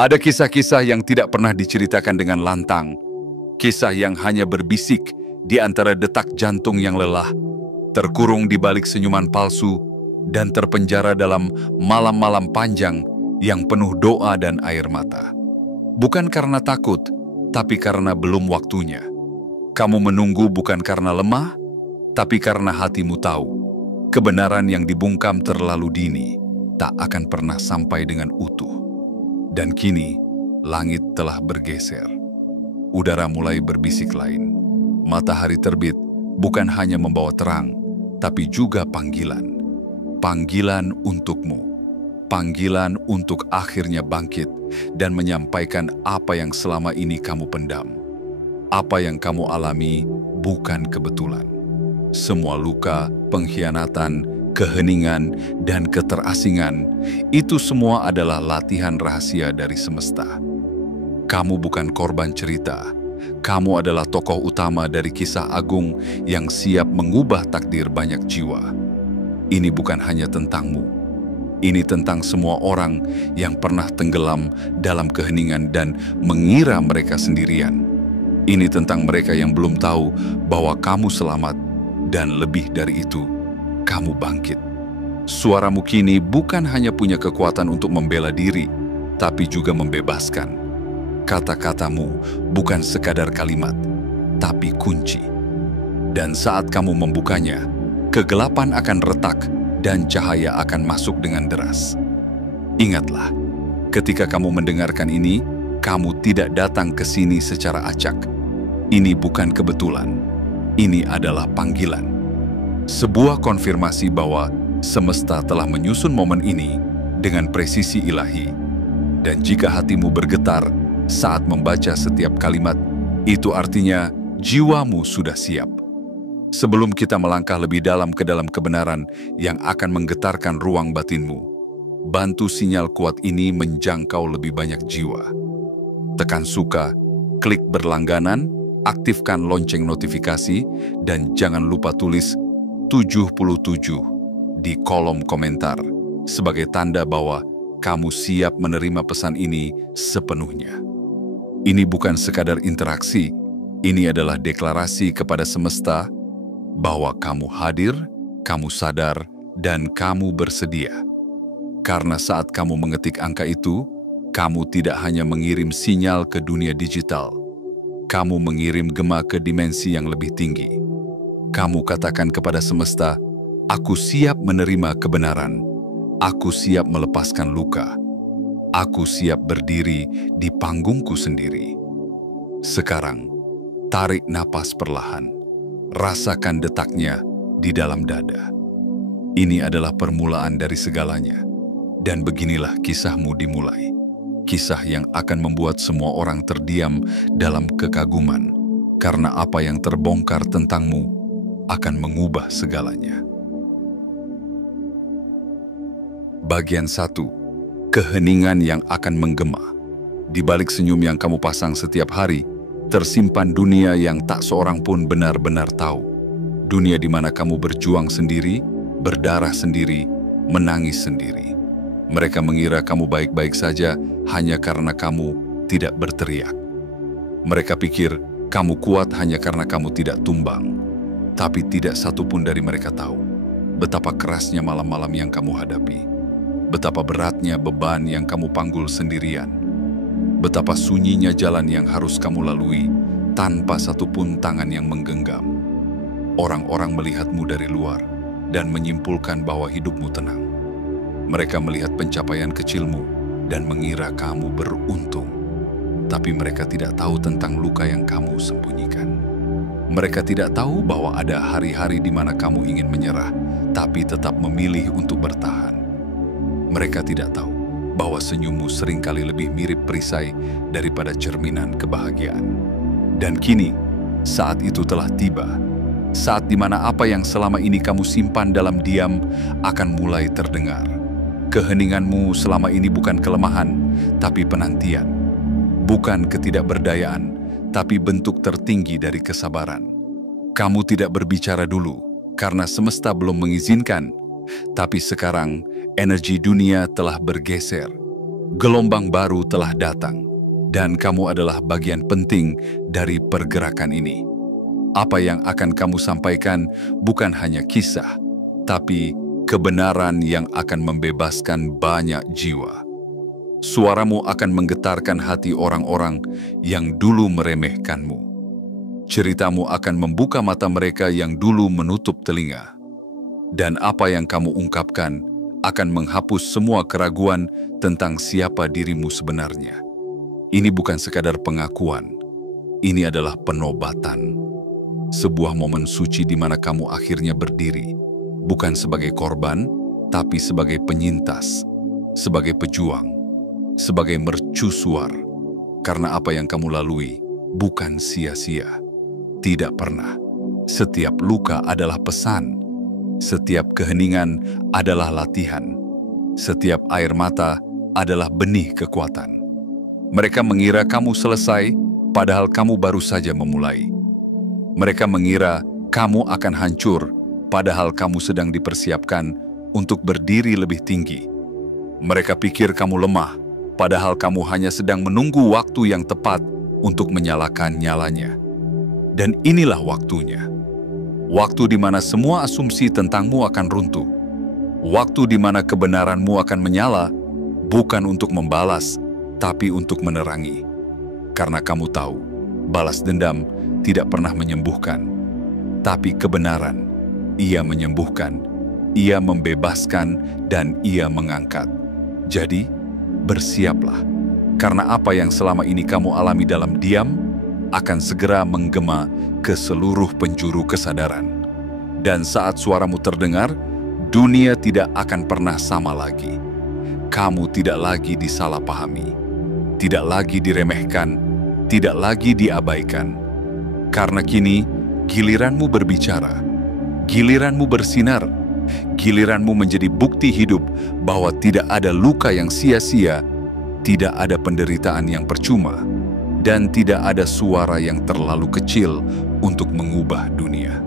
Ada kisah-kisah yang tidak pernah diceritakan dengan lantang, kisah yang hanya berbisik di antara detak jantung yang lelah, terkurung di balik senyuman palsu, dan terpenjara dalam malam-malam panjang yang penuh doa dan air mata. Bukan karena takut, tapi karena belum waktunya. Kamu menunggu bukan karena lemah, tapi karena hatimu tahu, kebenaran yang dibungkam terlalu dini tak akan pernah sampai dengan utuh. Dan kini, langit telah bergeser. Udara mulai berbisik lain. Matahari terbit bukan hanya membawa terang, tapi juga panggilan. Panggilan untukmu. Panggilan untuk akhirnya bangkit dan menyampaikan apa yang selama ini kamu pendam. Apa yang kamu alami bukan kebetulan. Semua luka, pengkhianatan, keheningan, dan keterasingan, itu semua adalah latihan rahasia dari semesta. Kamu bukan korban cerita. Kamu adalah tokoh utama dari kisah agung yang siap mengubah takdir banyak jiwa. Ini bukan hanya tentangmu. Ini tentang semua orang yang pernah tenggelam dalam keheningan dan mengira mereka sendirian. Ini tentang mereka yang belum tahu bahwa kamu selamat, dan lebih dari itu, kamu bangkit. Suaramu kini bukan hanya punya kekuatan untuk membela diri, tapi juga membebaskan. Kata-katamu bukan sekadar kalimat, tapi kunci. Dan saat kamu membukanya, kegelapan akan retak dan cahaya akan masuk dengan deras. Ingatlah, ketika kamu mendengarkan ini, kamu tidak datang ke sini secara acak. Ini bukan kebetulan. Ini adalah panggilan. Sebuah konfirmasi bahwa semesta telah menyusun momen ini dengan presisi ilahi. Dan jika hatimu bergetar saat membaca setiap kalimat, itu artinya jiwamu sudah siap. Sebelum kita melangkah lebih dalam ke dalam kebenaran yang akan menggetarkan ruang batinmu, bantu sinyal kuat ini menjangkau lebih banyak jiwa. Tekan suka, klik berlangganan, aktifkan lonceng notifikasi, dan jangan lupa tulis 77 di kolom komentar sebagai tanda bahwa kamu siap menerima pesan ini sepenuhnya. Ini bukan sekadar interaksi, ini adalah deklarasi kepada semesta bahwa kamu hadir, kamu sadar, dan kamu bersedia. Karena saat kamu mengetik angka itu, kamu tidak hanya mengirim sinyal ke dunia digital, kamu mengirim gema ke dimensi yang lebih tinggi. Kamu katakan kepada semesta, aku siap menerima kebenaran, aku siap melepaskan luka, aku siap berdiri di panggungku sendiri. Sekarang, tarik napas perlahan, rasakan detaknya di dalam dada. Ini adalah permulaan dari segalanya, dan beginilah kisahmu dimulai. Kisah yang akan membuat semua orang terdiam dalam kekaguman, karena apa yang terbongkar tentangmu akan mengubah segalanya. Bagian 1. Keheningan yang akan menggema. Di balik senyum yang kamu pasang setiap hari, tersimpan dunia yang tak seorang pun benar-benar tahu. Dunia di mana kamu berjuang sendiri, berdarah sendiri, menangis sendiri. Mereka mengira kamu baik-baik saja hanya karena kamu tidak berteriak. Mereka pikir kamu kuat hanya karena kamu tidak tumbang. Tapi tidak satu pun dari mereka tahu betapa kerasnya malam-malam yang kamu hadapi, betapa beratnya beban yang kamu panggul sendirian, betapa sunyinya jalan yang harus kamu lalui tanpa satupun tangan yang menggenggam. Orang-orang melihatmu dari luar dan menyimpulkan bahwa hidupmu tenang. Mereka melihat pencapaian kecilmu dan mengira kamu beruntung. Tapi mereka tidak tahu tentang luka yang kamu sembunyikan. Mereka tidak tahu bahwa ada hari-hari di mana kamu ingin menyerah, tapi tetap memilih untuk bertahan. Mereka tidak tahu bahwa senyummu seringkali lebih mirip perisai daripada cerminan kebahagiaan. Dan kini, saat itu telah tiba. Saat di mana apa yang selama ini kamu simpan dalam diam akan mulai terdengar. Keheninganmu selama ini bukan kelemahan, tapi penantian. Bukan ketidakberdayaan, tapi bentuk tertinggi dari kesabaran. Kamu tidak berbicara dulu, karena semesta belum mengizinkan. Tapi sekarang, energi dunia telah bergeser. Gelombang baru telah datang, dan kamu adalah bagian penting dari pergerakan ini. Apa yang akan kamu sampaikan bukan hanya kisah, tapi kebenaran yang akan membebaskan banyak jiwa. Suaramu akan menggetarkan hati orang-orang yang dulu meremehkanmu. Ceritamu akan membuka mata mereka yang dulu menutup telinga. Dan apa yang kamu ungkapkan akan menghapus semua keraguan tentang siapa dirimu sebenarnya. Ini bukan sekadar pengakuan, ini adalah penobatan. Sebuah momen suci di mana kamu akhirnya berdiri, bukan sebagai korban, tapi sebagai penyintas, sebagai pejuang, sebagai mercusuar. Karena apa yang kamu lalui bukan sia-sia. Tidak pernah. Setiap luka adalah pesan. Setiap keheningan adalah latihan. Setiap air mata adalah benih kekuatan. Mereka mengira kamu selesai, padahal kamu baru saja memulai. Mereka mengira kamu akan hancur, padahal kamu sedang dipersiapkan untuk berdiri lebih tinggi. Mereka pikir kamu lemah, padahal kamu hanya sedang menunggu waktu yang tepat untuk menyalakan nyalanya. Dan inilah waktunya. Waktu di mana semua asumsi tentangmu akan runtuh. Waktu di mana kebenaranmu akan menyala, bukan untuk membalas, tapi untuk menerangi. Karena kamu tahu, balas dendam tidak pernah menyembuhkan. Tapi kebenaran, ia menyembuhkan, ia membebaskan, dan ia mengangkat. Jadi, bersiaplah. Karena apa yang selama ini kamu alami dalam diam, akan segera menggema ke seluruh penjuru kesadaran. Dan saat suaramu terdengar, dunia tidak akan pernah sama lagi. Kamu tidak lagi disalahpahami, tidak lagi diremehkan, tidak lagi diabaikan. Karena kini, giliranmu berbicara, giliranmu bersinar, giliranmu menjadi bukti hidup bahwa tidak ada luka yang sia-sia, tidak ada penderitaan yang percuma, dan tidak ada suara yang terlalu kecil untuk mengubah dunia.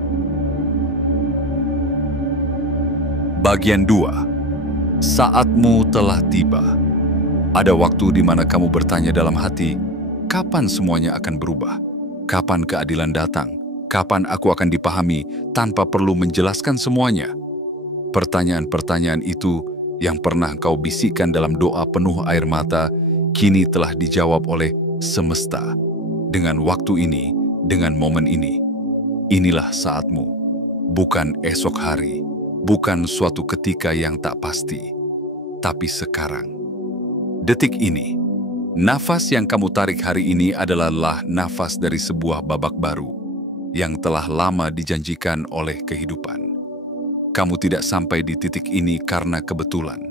Bagian 2. Saatmu telah tiba. Ada waktu di mana kamu bertanya dalam hati, kapan semuanya akan berubah? Kapan keadilan datang? Kapan aku akan dipahami tanpa perlu menjelaskan semuanya? Pertanyaan-pertanyaan itu yang pernah kau bisikkan dalam doa penuh air mata, kini telah dijawab oleh semesta. Dengan waktu ini, dengan momen ini. Inilah saatmu. Bukan esok hari, bukan suatu ketika yang tak pasti, tapi sekarang. Detik ini. Nafas yang kamu tarik hari ini adalah nafas dari sebuah babak baru yang telah lama dijanjikan oleh kehidupan. Kamu tidak sampai di titik ini karena kebetulan.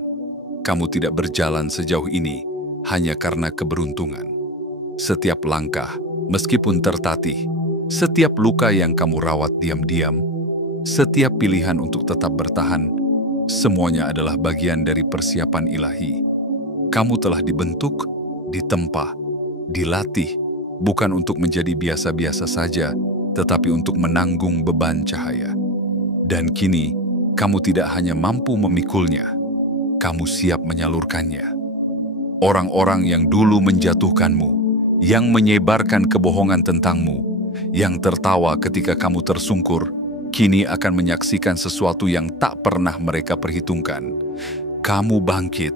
Kamu tidak berjalan sejauh ini hanya karena keberuntungan. Setiap langkah, meskipun tertatih, setiap luka yang kamu rawat diam-diam, setiap pilihan untuk tetap bertahan, semuanya adalah bagian dari persiapan ilahi. Kamu telah dibentuk, ditempa, dilatih, bukan untuk menjadi biasa-biasa saja, tetapi untuk menanggung beban cahaya. Dan kini, kamu tidak hanya mampu memikulnya, kamu siap menyalurkannya. Orang-orang yang dulu menjatuhkanmu, yang menyebarkan kebohongan tentangmu, yang tertawa ketika kamu tersungkur, kini akan menyaksikan sesuatu yang tak pernah mereka perhitungkan. Kamu bangkit,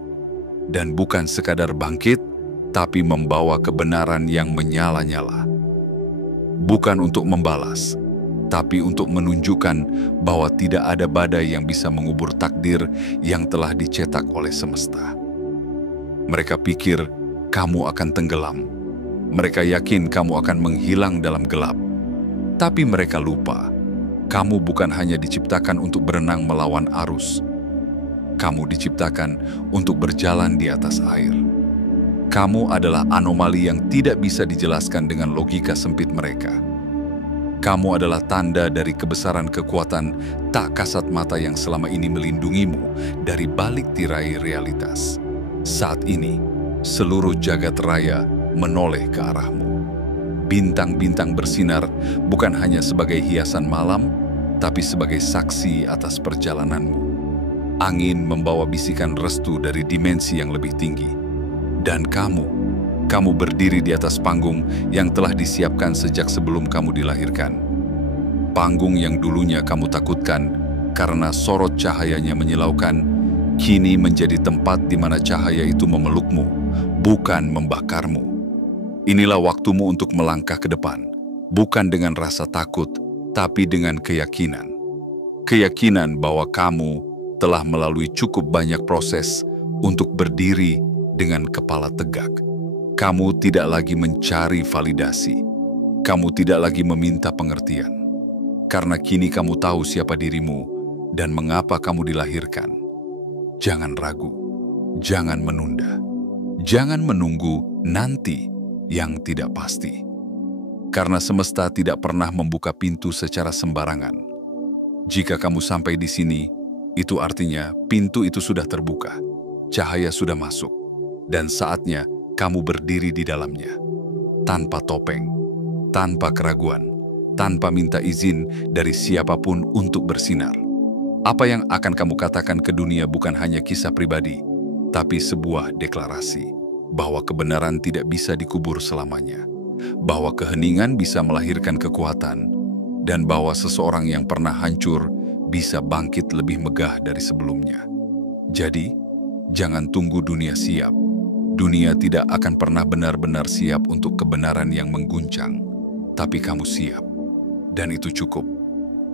dan bukan sekadar bangkit, tapi membawa kebenaran yang menyala-nyala. Bukan untuk membalas, tapi untuk menunjukkan bahwa tidak ada badai yang bisa mengubur takdir yang telah dicetak oleh semesta. Mereka pikir kamu akan tenggelam. Mereka yakin kamu akan menghilang dalam gelap. Tapi mereka lupa, kamu bukan hanya diciptakan untuk berenang melawan arus. Kamu diciptakan untuk berjalan di atas air. Kamu adalah anomali yang tidak bisa dijelaskan dengan logika sempit mereka. Kamu adalah tanda dari kebesaran kekuatan tak kasat mata yang selama ini melindungimu dari balik tirai realitas. Saat ini, seluruh jagat raya menoleh ke arahmu. Bintang-bintang bersinar bukan hanya sebagai hiasan malam, tapi sebagai saksi atas perjalananmu. Angin membawa bisikan restu dari dimensi yang lebih tinggi. Dan kamu berdiri di atas panggung yang telah disiapkan sejak sebelum kamu dilahirkan. Panggung yang dulunya kamu takutkan karena sorot cahayanya menyilaukan, kini menjadi tempat di mana cahaya itu memelukmu, bukan membakarmu. Inilah waktumu untuk melangkah ke depan, bukan dengan rasa takut, tapi dengan keyakinan. Keyakinan bahwa kamu telah melalui cukup banyak proses untuk berdiri dengan kepala tegak. Kamu tidak lagi mencari validasi. Kamu tidak lagi meminta pengertian. Karena kini kamu tahu siapa dirimu dan mengapa kamu dilahirkan. Jangan ragu, jangan menunda, jangan menunggu nanti yang tidak pasti. Karena semesta tidak pernah membuka pintu secara sembarangan. Jika kamu sampai di sini, itu artinya pintu itu sudah terbuka, cahaya sudah masuk, dan saatnya kamu berdiri di dalamnya. Tanpa topeng, tanpa keraguan, tanpa minta izin dari siapapun untuk bersinar. Apa yang akan kamu katakan ke dunia bukan hanya kisah pribadi, tapi sebuah deklarasi bahwa kebenaran tidak bisa dikubur selamanya, bahwa keheningan bisa melahirkan kekuatan, dan bahwa seseorang yang pernah hancur bisa bangkit lebih megah dari sebelumnya. Jadi, jangan tunggu dunia siap. Dunia tidak akan pernah benar-benar siap untuk kebenaran yang mengguncang, tapi kamu siap. Dan itu cukup,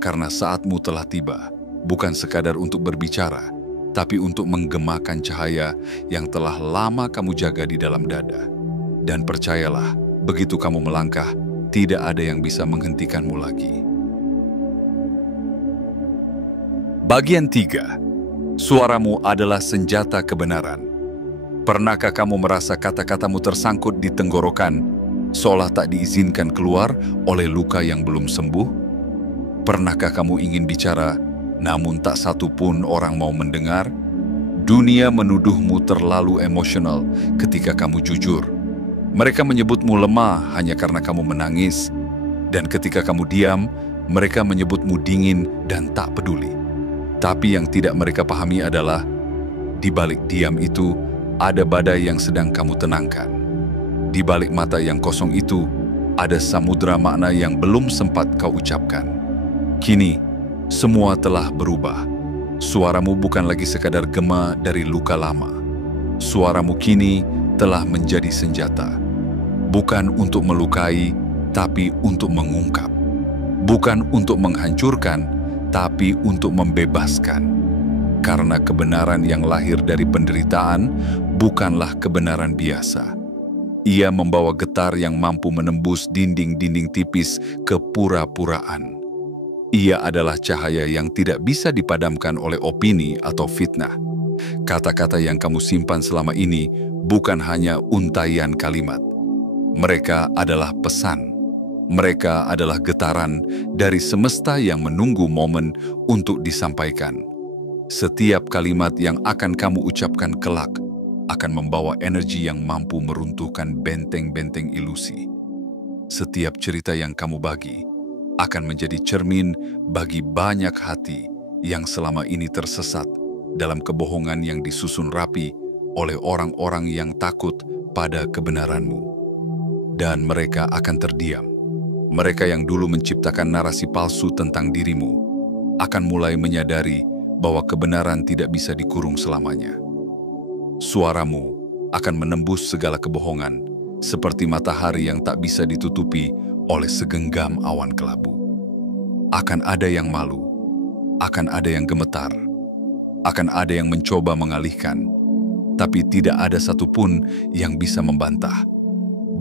karena saatmu telah tiba, bukan sekadar untuk berbicara, tapi untuk menggemakan cahaya yang telah lama kamu jaga di dalam dada. Dan percayalah, begitu kamu melangkah, tidak ada yang bisa menghentikanmu lagi. Bagian 3. Suaramu adalah senjata kebenaran. Pernahkah kamu merasa kata-katamu tersangkut di tenggorokan, seolah tak diizinkan keluar oleh luka yang belum sembuh? Pernahkah kamu ingin bicara, namun tak satu pun orang mau mendengar? Dunia menuduhmu terlalu emosional ketika kamu jujur. Mereka menyebutmu lemah hanya karena kamu menangis. Dan ketika kamu diam, mereka menyebutmu dingin dan tak peduli. Tapi yang tidak mereka pahami adalah, di balik diam itu, ada badai yang sedang kamu tenangkan. Di balik mata yang kosong itu, ada samudra makna yang belum sempat kau ucapkan. Kini, semua telah berubah. Suaramu bukan lagi sekadar gema dari luka lama. Suaramu kini telah menjadi senjata. Bukan untuk melukai, tapi untuk mengungkap. Bukan untuk menghancurkan, tapi untuk membebaskan. Karena kebenaran yang lahir dari penderitaan bukanlah kebenaran biasa. Ia membawa getar yang mampu menembus dinding-dinding tipis kepura-puraan. Ia adalah cahaya yang tidak bisa dipadamkan oleh opini atau fitnah. Kata-kata yang kamu simpan selama ini bukan hanya untaian kalimat. Mereka adalah pesan. Mereka adalah getaran dari semesta yang menunggu momen untuk disampaikan. Setiap kalimat yang akan kamu ucapkan kelak akan membawa energi yang mampu meruntuhkan benteng-benteng ilusi. Setiap cerita yang kamu bagi akan menjadi cermin bagi banyak hati yang selama ini tersesat dalam kebohongan yang disusun rapi oleh orang-orang yang takut pada kebenaranmu. Dan mereka akan terdiam. Mereka yang dulu menciptakan narasi palsu tentang dirimu akan mulai menyadari bahwa kebenaran tidak bisa dikurung selamanya. Suaramu akan menembus segala kebohongan, seperti matahari yang tak bisa ditutupi oleh segenggam awan kelabu. Akan ada yang malu, akan ada yang gemetar, akan ada yang mencoba mengalihkan, tapi tidak ada satupun yang bisa membantah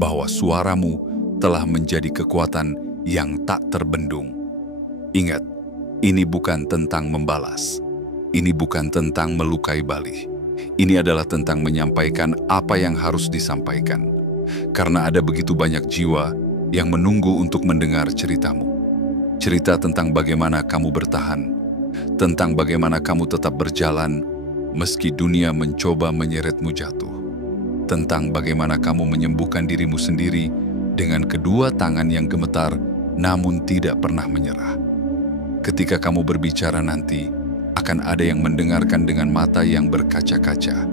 bahwa suaramu telah menjadi kekuatan yang tak terbendung. Ingat, ini bukan tentang membalas. Ini bukan tentang melukai balik. Ini adalah tentang menyampaikan apa yang harus disampaikan. Karena ada begitu banyak jiwa yang menunggu untuk mendengar ceritamu. Cerita tentang bagaimana kamu bertahan, tentang bagaimana kamu tetap berjalan meski dunia mencoba menyeretmu jatuh, tentang bagaimana kamu menyembuhkan dirimu sendiri dengan kedua tangan yang gemetar namun tidak pernah menyerah. Ketika kamu berbicara nanti, akan ada yang mendengarkan dengan mata yang berkaca-kaca.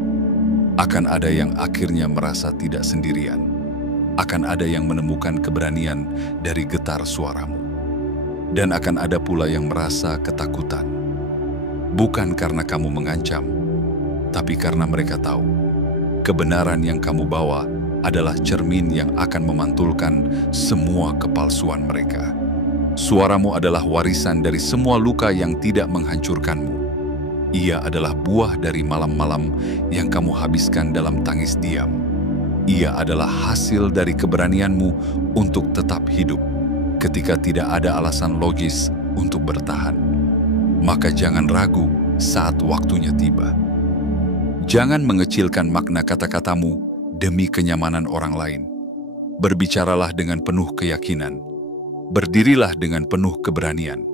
Akan ada yang akhirnya merasa tidak sendirian. Akan ada yang menemukan keberanian dari getar suaramu. Dan akan ada pula yang merasa ketakutan. Bukan karena kamu mengancam, tapi karena mereka tahu kebenaran yang kamu bawa adalah cermin yang akan memantulkan semua kepalsuan mereka. Suaramu adalah warisan dari semua luka yang tidak menghancurkanmu. Ia adalah buah dari malam-malam yang kamu habiskan dalam tangis diam. Ia adalah hasil dari keberanianmu untuk tetap hidup ketika tidak ada alasan logis untuk bertahan. Maka jangan ragu saat waktunya tiba. Jangan mengecilkan makna kata-katamu demi kenyamanan orang lain. Berbicaralah dengan penuh keyakinan. Berdirilah dengan penuh keberanian.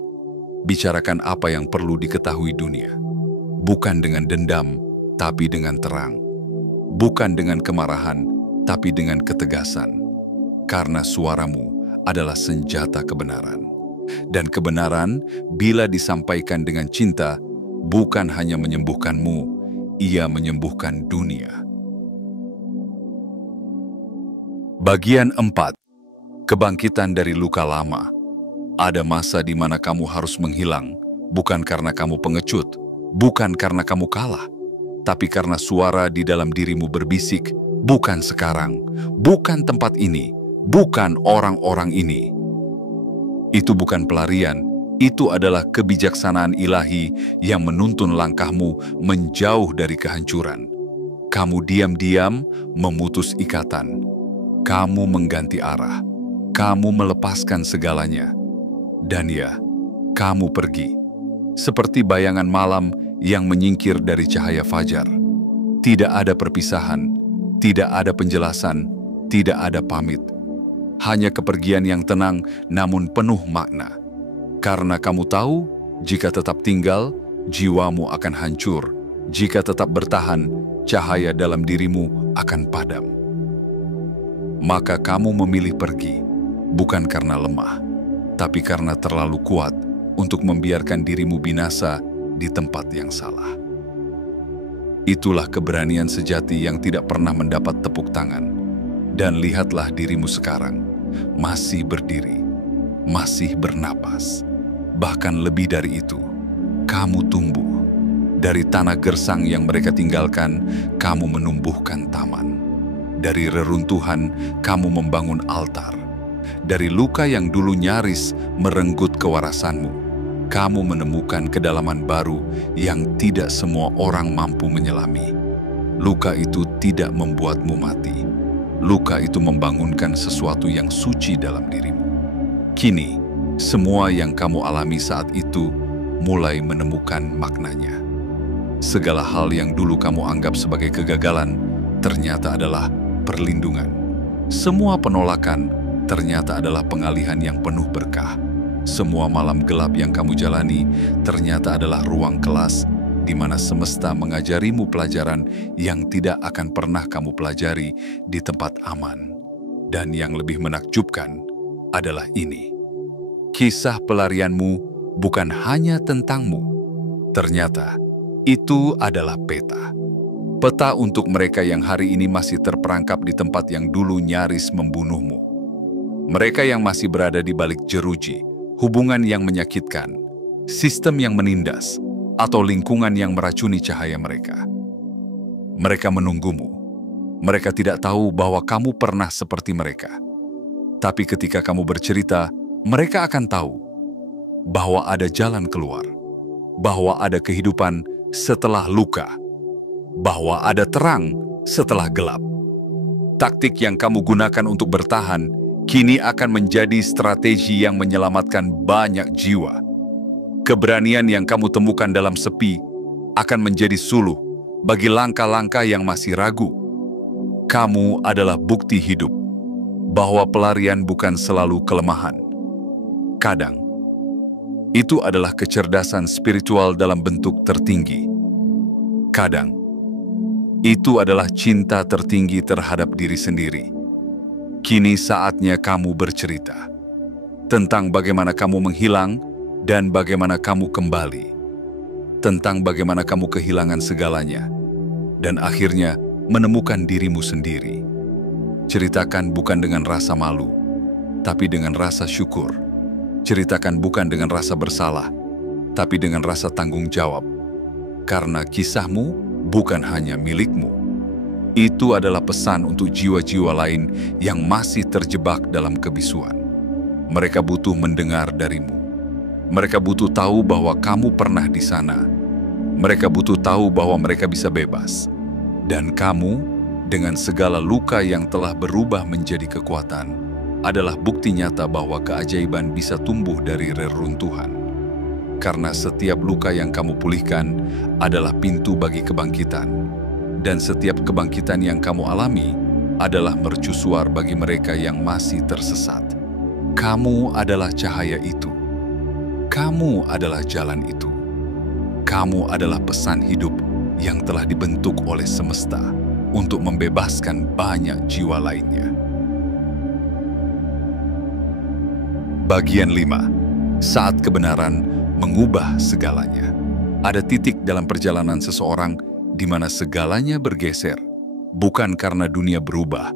Bicarakan apa yang perlu diketahui dunia. Bukan dengan dendam, tapi dengan terang. Bukan dengan kemarahan, tapi dengan ketegasan. Karena suaramu adalah senjata kebenaran. Dan kebenaran, bila disampaikan dengan cinta, bukan hanya menyembuhkanmu, ia menyembuhkan dunia. Bagian 4. Kebangkitan dari luka lama. Ada masa di mana kamu harus menghilang, bukan karena kamu pengecut, bukan karena kamu kalah, tapi karena suara di dalam dirimu berbisik, bukan sekarang, bukan tempat ini, bukan orang-orang ini. Itu bukan pelarian, itu adalah kebijaksanaan ilahi yang menuntun langkahmu menjauh dari kehancuran. Kamu diam-diam memutus ikatan. Kamu mengganti arah. Kamu melepaskan segalanya. Dan ya, kamu pergi. Seperti bayangan malam yang menyingkir dari cahaya fajar. Tidak ada perpisahan, tidak ada penjelasan, tidak ada pamit. Hanya kepergian yang tenang namun penuh makna. Karena kamu tahu, jika tetap tinggal, jiwamu akan hancur. Jika tetap bertahan, cahaya dalam dirimu akan padam. Maka kamu memilih pergi, bukan karena lemah, tapi karena terlalu kuat untuk membiarkan dirimu binasa di tempat yang salah. Itulah keberanian sejati yang tidak pernah mendapat tepuk tangan. Dan lihatlah dirimu sekarang, masih berdiri, masih bernapas. Bahkan lebih dari itu, kamu tumbuh. Dari tanah gersang yang mereka tinggalkan, kamu menumbuhkan taman. Dari reruntuhan, kamu membangun altar. Dari luka yang dulu nyaris merenggut kewarasanmu, kamu menemukan kedalaman baru yang tidak semua orang mampu menyelami. Luka itu tidak membuatmu mati. Luka itu membangunkan sesuatu yang suci dalam dirimu. Kini, semua yang kamu alami saat itu mulai menemukan maknanya. Segala hal yang dulu kamu anggap sebagai kegagalan ternyata adalah perlindungan. Semua penolakan ternyata adalah pengalihan yang penuh berkah. Semua malam gelap yang kamu jalani ternyata adalah ruang kelas di mana semesta mengajarimu pelajaran yang tidak akan pernah kamu pelajari di tempat aman. Dan yang lebih menakjubkan adalah ini. Kisah pelarianmu bukan hanya tentangmu. Ternyata itu adalah peta. Peta untuk mereka yang hari ini masih terperangkap di tempat yang dulu nyaris membunuhmu. Mereka yang masih berada di balik jeruji, hubungan yang menyakitkan, sistem yang menindas, atau lingkungan yang meracuni cahaya mereka. Mereka menunggumu. Mereka tidak tahu bahwa kamu pernah seperti mereka. Tapi ketika kamu bercerita, mereka akan tahu bahwa ada jalan keluar, bahwa ada kehidupan setelah luka, bahwa ada terang setelah gelap. Taktik yang kamu gunakan untuk bertahan kini akan menjadi strategi yang menyelamatkan banyak jiwa. Keberanian yang kamu temukan dalam sepi akan menjadi suluh bagi langkah-langkah yang masih ragu. Kamu adalah bukti hidup bahwa pelarian bukan selalu kelemahan. Kadang, itu adalah kecerdasan spiritual dalam bentuk tertinggi. Kadang, itu adalah cinta tertinggi terhadap diri sendiri. Kini saatnya kamu bercerita tentang bagaimana kamu menghilang dan bagaimana kamu kembali. Tentang bagaimana kamu kehilangan segalanya. Dan akhirnya menemukan dirimu sendiri. Ceritakan bukan dengan rasa malu, tapi dengan rasa syukur. Ceritakan bukan dengan rasa bersalah, tapi dengan rasa tanggung jawab. Karena kisahmu bukan hanya milikmu. Itu adalah pesan untuk jiwa-jiwa lain yang masih terjebak dalam kebisuan. Mereka butuh mendengar darimu. Mereka butuh tahu bahwa kamu pernah di sana. Mereka butuh tahu bahwa mereka bisa bebas. Dan kamu, dengan segala luka yang telah berubah menjadi kekuatan, adalah bukti nyata bahwa keajaiban bisa tumbuh dari reruntuhan. Karena setiap luka yang kamu pulihkan adalah pintu bagi kebangkitan. Dan setiap kebangkitan yang kamu alami adalah mercusuar bagi mereka yang masih tersesat. Kamu adalah cahaya itu. Kamu adalah jalan itu. Kamu adalah pesan hidup yang telah dibentuk oleh semesta untuk membebaskan banyak jiwa lainnya. Bagian 5. Saat kebenaran mengubah segalanya. Ada titik dalam perjalanan seseorang di mana segalanya bergeser, bukan karena dunia berubah,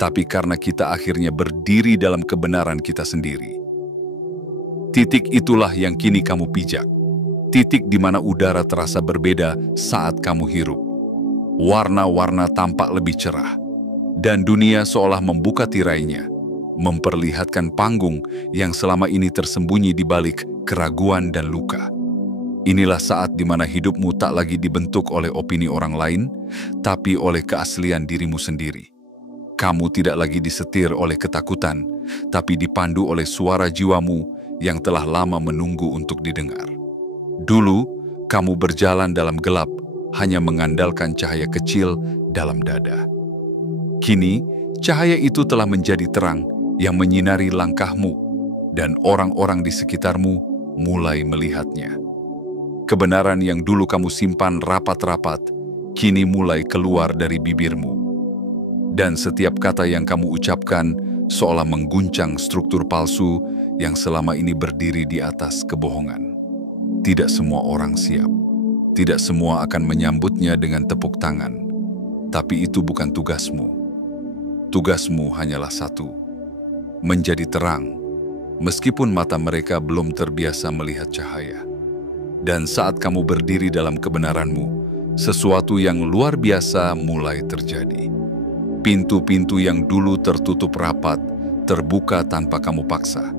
tapi karena kita akhirnya berdiri dalam kebenaran kita sendiri. Titik itulah yang kini kamu pijak. Titik di mana udara terasa berbeda saat kamu hirup. Warna-warna tampak lebih cerah. Dan dunia seolah membuka tirainya, memperlihatkan panggung yang selama ini tersembunyi di balik keraguan dan luka. Inilah saat di mana hidupmu tak lagi dibentuk oleh opini orang lain, tapi oleh keaslian dirimu sendiri. Kamu tidak lagi disetir oleh ketakutan, tapi dipandu oleh suara jiwamu yang telah lama menunggu untuk didengar. Dulu, kamu berjalan dalam gelap, hanya mengandalkan cahaya kecil dalam dada. Kini, cahaya itu telah menjadi terang yang menyinari langkahmu, dan orang-orang di sekitarmu mulai melihatnya. Kebenaran yang dulu kamu simpan rapat-rapat, kini mulai keluar dari bibirmu. Dan setiap kata yang kamu ucapkan seolah mengguncang struktur palsu yang selama ini berdiri di atas kebohongan. Tidak semua orang siap. Tidak semua akan menyambutnya dengan tepuk tangan. Tapi itu bukan tugasmu. Tugasmu hanyalah satu. Menjadi terang, meskipun mata mereka belum terbiasa melihat cahaya. Dan saat kamu berdiri dalam kebenaranmu, sesuatu yang luar biasa mulai terjadi. Pintu-pintu yang dulu tertutup rapat, terbuka tanpa kamu paksa.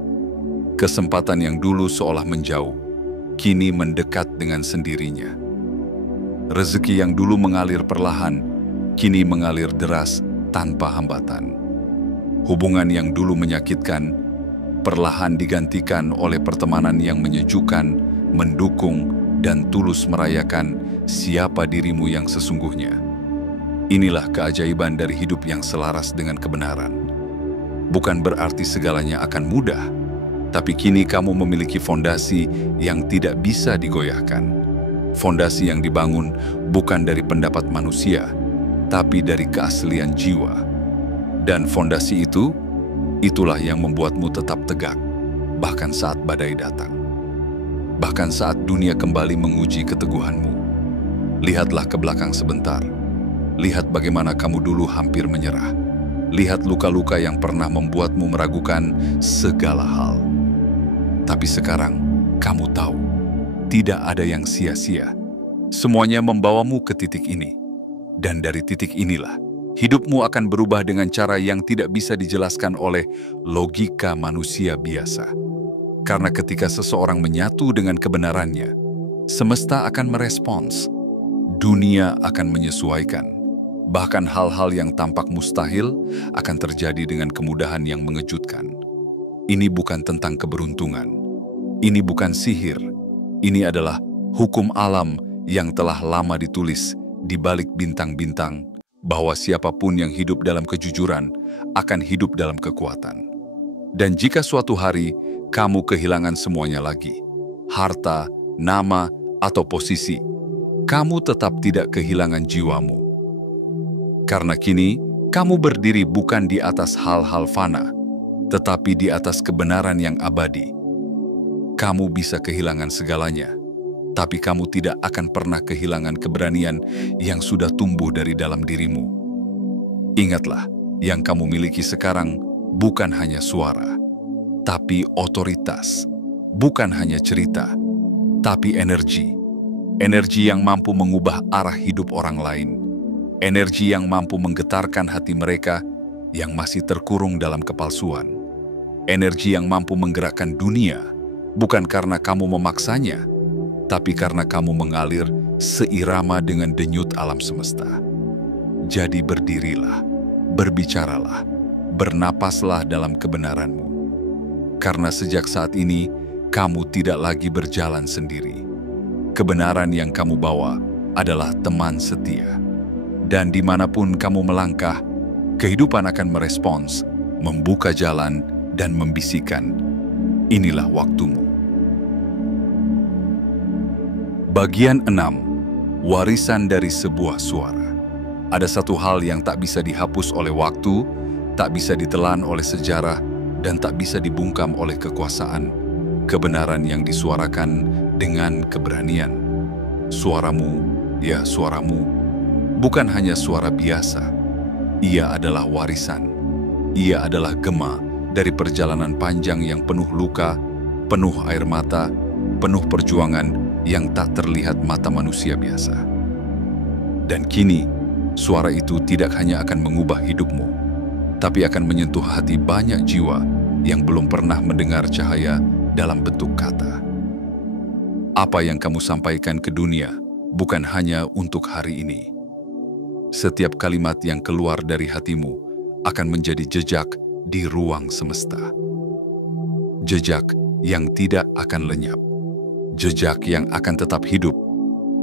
Kesempatan yang dulu seolah menjauh, kini mendekat dengan sendirinya. Rezeki yang dulu mengalir perlahan, kini mengalir deras tanpa hambatan. Hubungan yang dulu menyakitkan, perlahan digantikan oleh pertemanan yang menyejukkan, mendukung, dan tulus merayakan siapa dirimu yang sesungguhnya. Inilah keajaiban dari hidup yang selaras dengan kebenaran. Bukan berarti segalanya akan mudah, tapi kini kamu memiliki fondasi yang tidak bisa digoyahkan. Fondasi yang dibangun bukan dari pendapat manusia, tapi dari keaslian jiwa. Dan fondasi itu, itulah yang membuatmu tetap tegak, bahkan saat badai datang. Bahkan saat dunia kembali menguji keteguhanmu. Lihatlah ke belakang sebentar. Lihat bagaimana kamu dulu hampir menyerah. Lihat luka-luka yang pernah membuatmu meragukan segala hal. Tapi sekarang, kamu tahu, tidak ada yang sia-sia. Semuanya membawamu ke titik ini. Dan dari titik inilah, hidupmu akan berubah dengan cara yang tidak bisa dijelaskan oleh logika manusia biasa. Karena ketika seseorang menyatu dengan kebenarannya, semesta akan merespons. Dunia akan menyesuaikan. Bahkan hal-hal yang tampak mustahil akan terjadi dengan kemudahan yang mengejutkan. Ini bukan tentang keberuntungan. Ini bukan sihir. Ini adalah hukum alam yang telah lama ditulis di balik bintang-bintang, bahwa siapapun yang hidup dalam kejujuran akan hidup dalam kekuatan. Dan jika suatu hari kamu kehilangan semuanya lagi, harta, nama, atau posisi, kamu tetap tidak kehilangan jiwamu. Karena kini, kamu berdiri bukan di atas hal-hal fana, tetapi di atas kebenaran yang abadi. Kamu bisa kehilangan segalanya, tapi kamu tidak akan pernah kehilangan keberanian yang sudah tumbuh dari dalam dirimu. Ingatlah, yang kamu miliki sekarang bukan hanya suara, tapi otoritas. Bukan hanya cerita, tapi energi. Energi yang mampu mengubah arah hidup orang lain. Energi yang mampu menggetarkan hati mereka yang masih terkurung dalam kepalsuan. Energi yang mampu menggerakkan dunia, bukan karena kamu memaksanya, tapi karena kamu mengalir seirama dengan denyut alam semesta. Jadi berdirilah, berbicaralah, bernapaslah dalam kebenaranmu. Karena sejak saat ini, kamu tidak lagi berjalan sendiri. Kebenaran yang kamu bawa adalah teman setia. Dan dimanapun kamu melangkah, kehidupan akan merespons, membuka jalan, dan membisikkan, inilah waktumu. Bagian 6. Warisan dari sebuah suara. Ada satu hal yang tak bisa dihapus oleh waktu, tak bisa ditelan oleh sejarah, dan tak bisa dibungkam oleh kekuasaan. Kebenaran yang disuarakan dengan keberanian. Suaramu, ya suaramu, bukan hanya suara biasa. Ia adalah warisan. Ia adalah gema dari perjalanan panjang yang penuh luka, penuh air mata, penuh perjuangan yang tak terlihat mata manusia biasa. Dan kini, suara itu tidak hanya akan mengubah hidupmu, tapi akan menyentuh hati banyak jiwa yang belum pernah mendengar cahaya dalam bentuk kata. Apa yang kamu sampaikan ke dunia bukan hanya untuk hari ini. Setiap kalimat yang keluar dari hatimu akan menjadi jejak di ruang semesta. Jejak yang tidak akan lenyap. Jejak yang akan tetap hidup,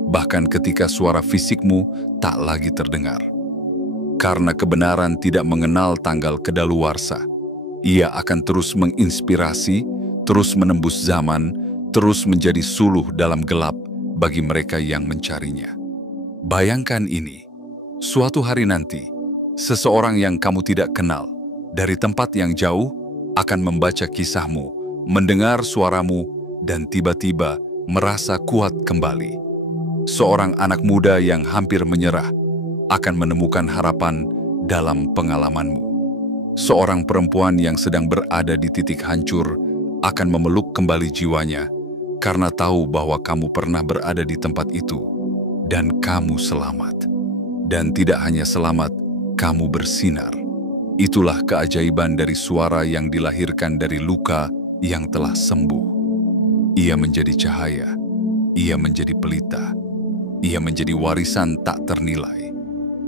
bahkan ketika suara fisikmu tak lagi terdengar. Karena kebenaran tidak mengenal tanggal kedaluarsa. Ia akan terus menginspirasi, terus menembus zaman, terus menjadi suluh dalam gelap bagi mereka yang mencarinya. Bayangkan ini. Suatu hari nanti, seseorang yang kamu tidak kenal, dari tempat yang jauh, akan membaca kisahmu, mendengar suaramu, dan tiba-tiba merasa kuat kembali. Seorang anak muda yang hampir menyerah, akan menemukan harapan dalam pengalamanmu. Seorang perempuan yang sedang berada di titik hancur, akan memeluk kembali jiwanya, karena tahu bahwa kamu pernah berada di tempat itu, dan kamu selamat. Dan tidak hanya selamat, kamu bersinar. Itulah keajaiban dari suara yang dilahirkan dari luka yang telah sembuh. Ia menjadi cahaya, ia menjadi pelita, ia menjadi warisan tak ternilai.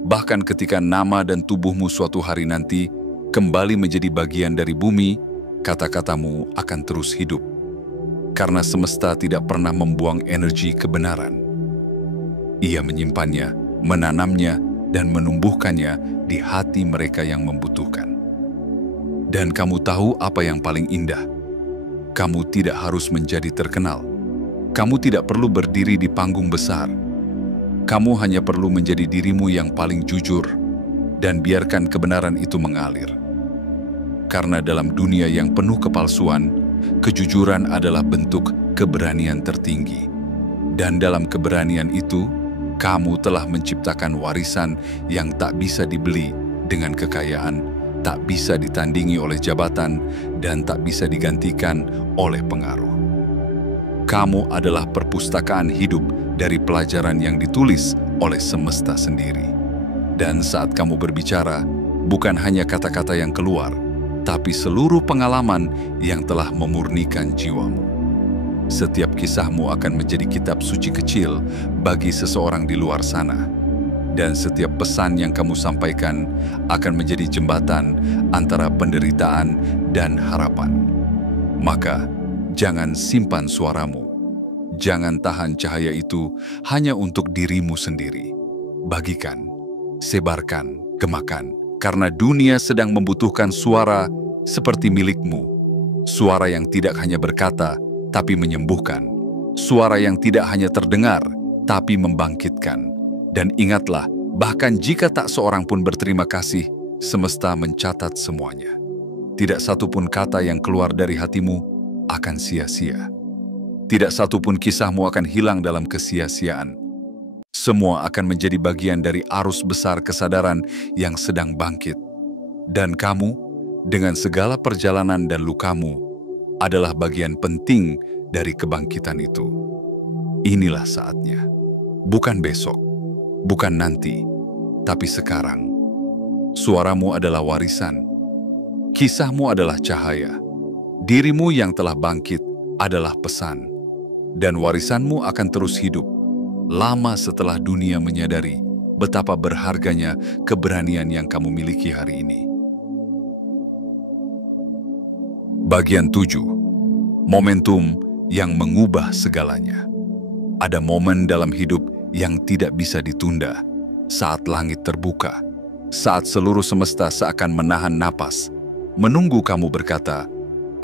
Bahkan ketika nama dan tubuhmu suatu hari nanti kembali menjadi bagian dari bumi, kata-katamu akan terus hidup. Karena semesta tidak pernah membuang energi kebenaran. Ia menyimpannya, menanamnya, dan menumbuhkannya di hati mereka yang membutuhkan. Dan kamu tahu apa yang paling indah? Kamu tidak harus menjadi terkenal. Kamu tidak perlu berdiri di panggung besar. Kamu hanya perlu menjadi dirimu yang paling jujur dan biarkan kebenaran itu mengalir. Karena dalam dunia yang penuh kepalsuan, kejujuran adalah bentuk keberanian tertinggi. Dan dalam keberanian itu, kamu telah menciptakan warisan yang tak bisa dibeli dengan kekayaan, tak bisa ditandingi oleh jabatan, dan tak bisa digantikan oleh pengaruh. Kamu adalah perpustakaan hidup dari pelajaran yang ditulis oleh semesta sendiri. Dan saat kamu berbicara, bukan hanya kata-kata yang keluar, tapi seluruh pengalaman yang telah memurnikan jiwamu. Setiap kisahmu akan menjadi kitab suci kecil bagi seseorang di luar sana. Dan setiap pesan yang kamu sampaikan akan menjadi jembatan antara penderitaan dan harapan. Maka, jangan simpan suaramu. Jangan tahan cahaya itu hanya untuk dirimu sendiri. Bagikan, sebarkan, gemakan. Karena dunia sedang membutuhkan suara seperti milikmu. Suara yang tidak hanya berkata, tapi menyembuhkan. Suara yang tidak hanya terdengar, tapi membangkitkan. Dan ingatlah, bahkan jika tak seorang pun berterima kasih, semesta mencatat semuanya. Tidak satu pun kata yang keluar dari hatimu akan sia-sia. Tidak satu pun kisahmu akan hilang dalam kesia-siaan. Semua akan menjadi bagian dari arus besar kesadaran yang sedang bangkit. Dan kamu, dengan segala perjalanan dan lukamu, adalah bagian penting dari kebangkitan itu. Inilah saatnya. Bukan besok, bukan nanti, tapi sekarang. Suaramu adalah warisan. Kisahmu adalah cahaya. Dirimu yang telah bangkit adalah pesan. Dan warisanmu akan terus hidup, lama setelah dunia menyadari betapa berharganya keberanian yang kamu miliki hari ini. Bagian 7. Momentum yang mengubah segalanya. Ada momen dalam hidup yang tidak bisa ditunda. Saat langit terbuka, saat seluruh semesta seakan menahan napas, menunggu kamu berkata,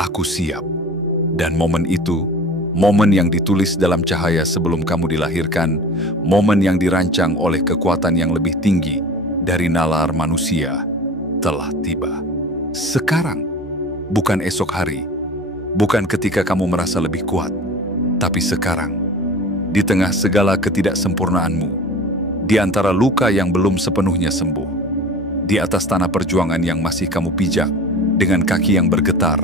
"Aku siap." Dan momen itu, momen yang ditulis dalam cahaya sebelum kamu dilahirkan, momen yang dirancang oleh kekuatan yang lebih tinggi dari nalar manusia, telah tiba. Sekarang, bukan esok hari, bukan ketika kamu merasa lebih kuat, tapi sekarang, di tengah segala ketidaksempurnaanmu, di antara luka yang belum sepenuhnya sembuh, di atas tanah perjuangan yang masih kamu pijak, dengan kaki yang bergetar,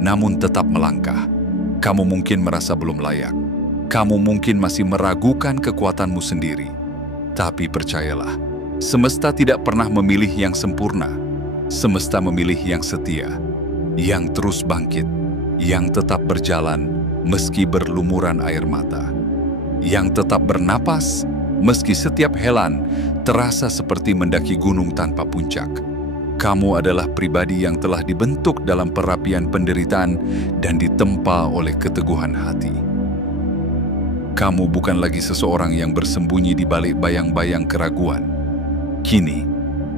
namun tetap melangkah. Kamu mungkin merasa belum layak. Kamu mungkin masih meragukan kekuatanmu sendiri. Tapi percayalah, semesta tidak pernah memilih yang sempurna. Semesta memilih yang setia, yang terus bangkit, yang tetap berjalan meski berlumuran air mata, yang tetap bernapas meski setiap helan terasa seperti mendaki gunung tanpa puncak. Kamu adalah pribadi yang telah dibentuk dalam perapian penderitaan dan ditempa oleh keteguhan hati. Kamu bukan lagi seseorang yang bersembunyi di balik bayang-bayang keraguan. Kini,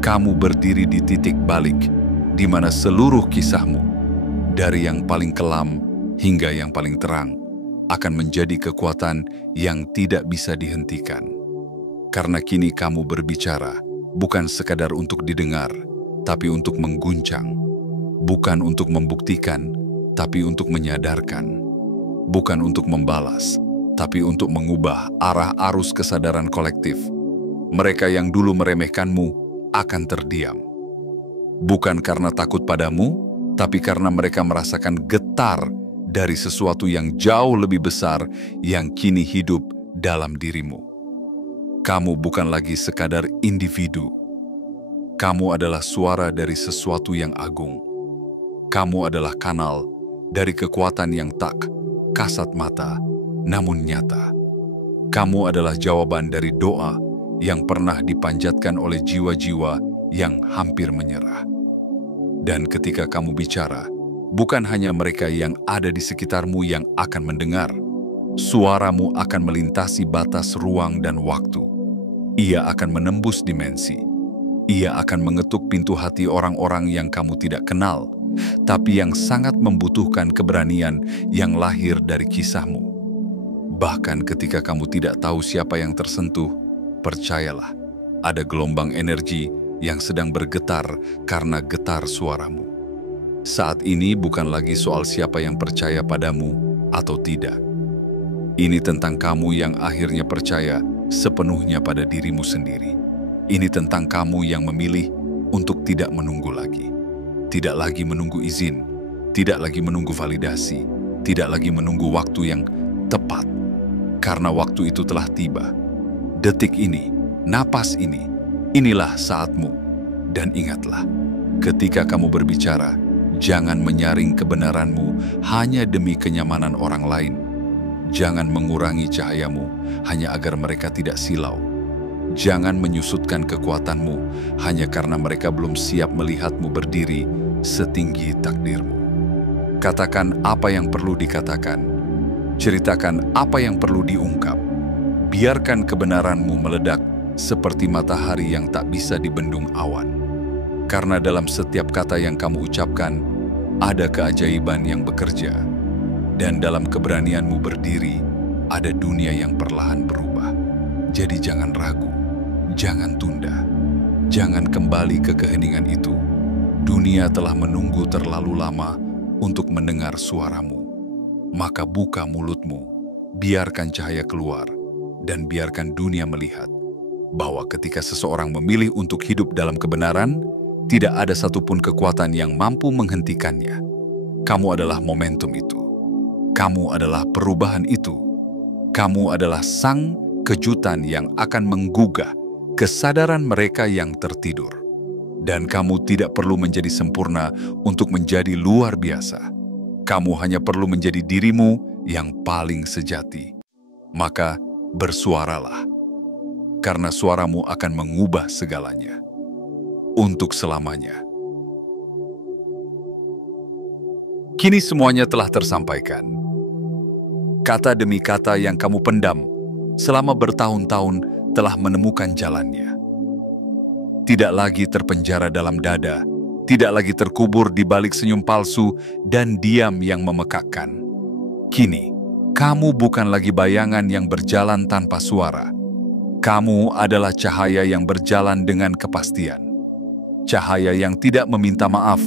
kamu berdiri di titik balik, di mana seluruh kisahmu, dari yang paling kelam hingga yang paling terang, akan menjadi kekuatan yang tidak bisa dihentikan. Karena kini kamu berbicara, bukan sekadar untuk didengar, tapi untuk mengguncang. Bukan untuk membuktikan, tapi untuk menyadarkan. Bukan untuk membalas, tapi untuk mengubah arah arus kesadaran kolektif. Mereka yang dulu meremehkanmu akan terdiam. Bukan karena takut padamu, tapi karena mereka merasakan getar dari sesuatu yang jauh lebih besar yang kini hidup dalam dirimu. Kamu bukan lagi sekadar individu. Kamu adalah suara dari sesuatu yang agung. Kamu adalah kanal dari kekuatan yang tak kasat mata, namun nyata. Kamu adalah jawaban dari doa yang pernah dipanjatkan oleh jiwa-jiwa yang hampir menyerah. Dan ketika kamu bicara, bukan hanya mereka yang ada di sekitarmu yang akan mendengar. Suaramu akan melintasi batas ruang dan waktu. Ia akan menembus dimensi. Ia akan mengetuk pintu hati orang-orang yang kamu tidak kenal, tapi yang sangat membutuhkan keberanian yang lahir dari kisahmu. Bahkan ketika kamu tidak tahu siapa yang tersentuh, percayalah, ada gelombang energi yang sedang bergetar karena getar suaramu. Saat ini bukan lagi soal siapa yang percaya padamu atau tidak. Ini tentang kamu yang akhirnya percaya sepenuhnya pada dirimu sendiri. Ini tentang kamu yang memilih untuk tidak menunggu lagi. Tidak lagi menunggu izin, tidak lagi menunggu validasi, tidak lagi menunggu waktu yang tepat. Karena waktu itu telah tiba. Detik ini, napas ini, inilah saatmu. Dan ingatlah, ketika kamu berbicara, jangan menyaring kebenaranmu hanya demi kenyamanan orang lain. Jangan mengurangi cahayamu hanya agar mereka tidak silau. Jangan menyusutkan kekuatanmu hanya karena mereka belum siap melihatmu berdiri setinggi takdirmu. Katakan apa yang perlu dikatakan. Ceritakan apa yang perlu diungkap. Biarkan kebenaranmu meledak seperti matahari yang tak bisa dibendung awan. Karena dalam setiap kata yang kamu ucapkan, ada keajaiban yang bekerja. Dan dalam keberanianmu berdiri, ada dunia yang perlahan berubah. Jadi jangan ragu. Jangan tunda, jangan kembali ke keheningan itu. Dunia telah menunggu terlalu lama untuk mendengar suaramu. Maka buka mulutmu, biarkan cahaya keluar, dan biarkan dunia melihat bahwa ketika seseorang memilih untuk hidup dalam kebenaran, tidak ada satupun kekuatan yang mampu menghentikannya. Kamu adalah momentum itu. Kamu adalah perubahan itu. Kamu adalah sang kejutan yang akan menggugah kesadaran mereka yang tertidur. Dan kamu tidak perlu menjadi sempurna untuk menjadi luar biasa. Kamu hanya perlu menjadi dirimu yang paling sejati. Maka bersuaralah, karena suaramu akan mengubah segalanya. Untuk selamanya. Kini semuanya telah tersampaikan. Kata demi kata yang kamu pendam selama bertahun-tahun telah menemukan jalannya. Tidak lagi terpenjara dalam dada, tidak lagi terkubur di balik senyum palsu dan diam yang memekakkan. Kini, kamu bukan lagi bayangan yang berjalan tanpa suara. Kamu adalah cahaya yang berjalan dengan kepastian. Cahaya yang tidak meminta maaf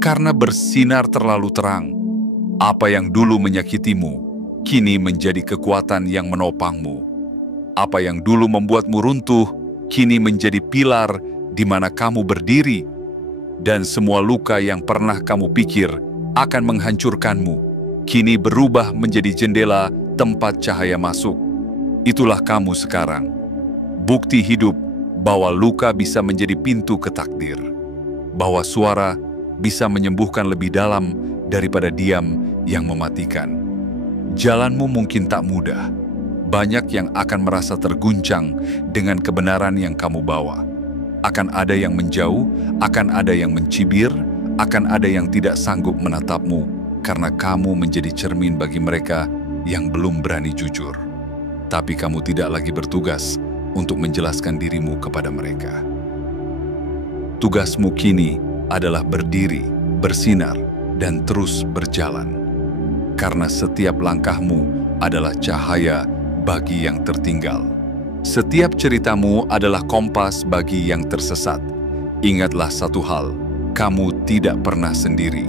karena bersinar terlalu terang. Apa yang dulu menyakitimu, kini menjadi kekuatan yang menopangmu. Apa yang dulu membuatmu runtuh, kini menjadi pilar di mana kamu berdiri. Dan semua luka yang pernah kamu pikir akan menghancurkanmu, kini berubah menjadi jendela tempat cahaya masuk. Itulah kamu sekarang. Bukti hidup bahwa luka bisa menjadi pintu ke takdir. Bahwa suara bisa menyembuhkan lebih dalam daripada diam yang mematikan. Jalanmu mungkin tak mudah. Banyak yang akan merasa terguncang dengan kebenaran yang kamu bawa. Akan ada yang menjauh, akan ada yang mencibir, akan ada yang tidak sanggup menatapmu karena kamu menjadi cermin bagi mereka yang belum berani jujur. Tapi kamu tidak lagi bertugas untuk menjelaskan dirimu kepada mereka. Tugasmu kini adalah berdiri, bersinar, dan terus berjalan. Karena setiap langkahmu adalah cahaya bagi yang tertinggal. Setiap ceritamu adalah kompas bagi yang tersesat. Ingatlah satu hal, kamu tidak pernah sendiri.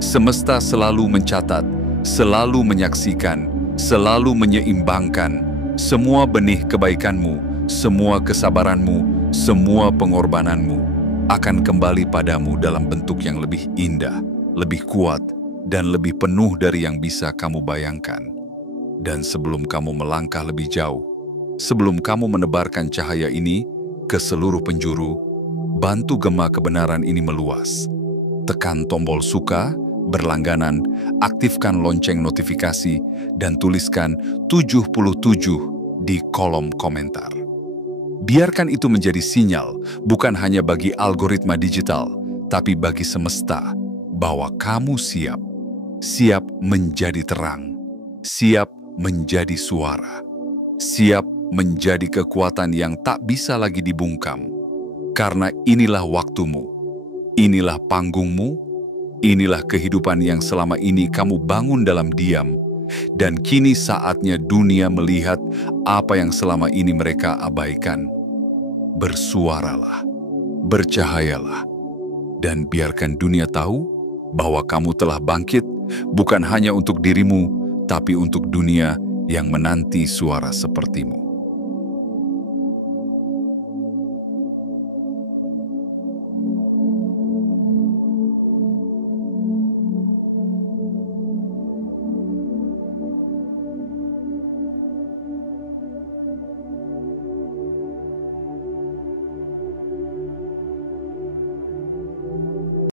Semesta selalu mencatat, selalu menyaksikan, selalu menyeimbangkan semua benih kebaikanmu, semua kesabaranmu, semua pengorbananmu akan kembali padamu dalam bentuk yang lebih indah, lebih kuat, dan lebih penuh dari yang bisa kamu bayangkan. Dan sebelum kamu melangkah lebih jauh, sebelum kamu menebarkan cahaya ini ke seluruh penjuru, bantu gema kebenaran ini meluas. Tekan tombol suka, berlangganan, aktifkan lonceng notifikasi, dan tuliskan 77 di kolom komentar. Biarkan itu menjadi sinyal, bukan hanya bagi algoritma digital, tapi bagi semesta, bahwa kamu siap. Siap menjadi terang. Siap menjadi suara. Siap menjadi kekuatan yang tak bisa lagi dibungkam. Karena inilah waktumu. Inilah panggungmu. Inilah kehidupan yang selama ini kamu bangun dalam diam. Dan kini saatnya dunia melihat apa yang selama ini mereka abaikan. Bersuaralah, bercahayalah, dan biarkan dunia tahu bahwa kamu telah bangkit bukan hanya untuk dirimu, tapi untuk dunia yang menanti suara sepertimu.